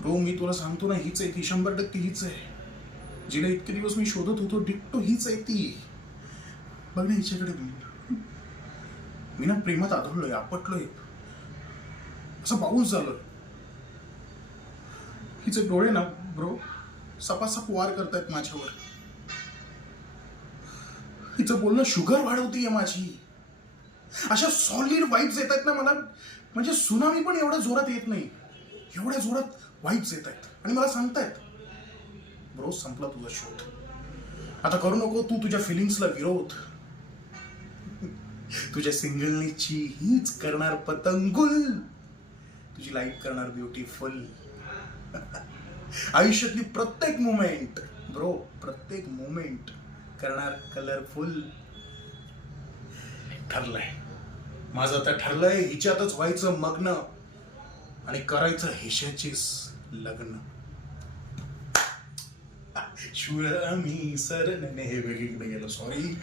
Bro मी तुला सांगतो ना, हीच आहे ती, 100% हीच आहे. जिला इतके दिवस मी शोधत होतो, डिट्टो हीच आहे ती. बघ ना हिच्याकडे. मी ना प्रेमात आदळलोय, आपटलोय, असं बाउन्स झालं. हिचे डोळे ना ब्रो सपासप वार करतायत माझ्यावर. हिचं बोलणं शुगर वाढवतीये माझी. अशा सॉलिड वाईब्स येत आहेत ना मला, म्हणजे सुनामी पण एवढ्या जोरात येत नाही, एवढ्या जोरात वाईब्स येत आहेत. आणि मला सांगतायत, ब्रो संपला तुझा शोध, आता करू नको तू तुझ्या फिलिंग्सला विरोध. तुझ्या सिंगलनेसची हीच करणार पतंगुल, तुझी लाईफ करणार ब्युटिफुल. आयुष्यातली प्रत्येक मुमेंट ब्रो, प्रत्येक मुमेंट करणार कलरफुल. ठरलंय माझं, आता ठरलंय हिच्यातच व्हायचं मग्न आणि करायचं हिच्याचीच लग्न. शुळ मी सर नाही, हे वेगळीकडे गेलो, सॉरी.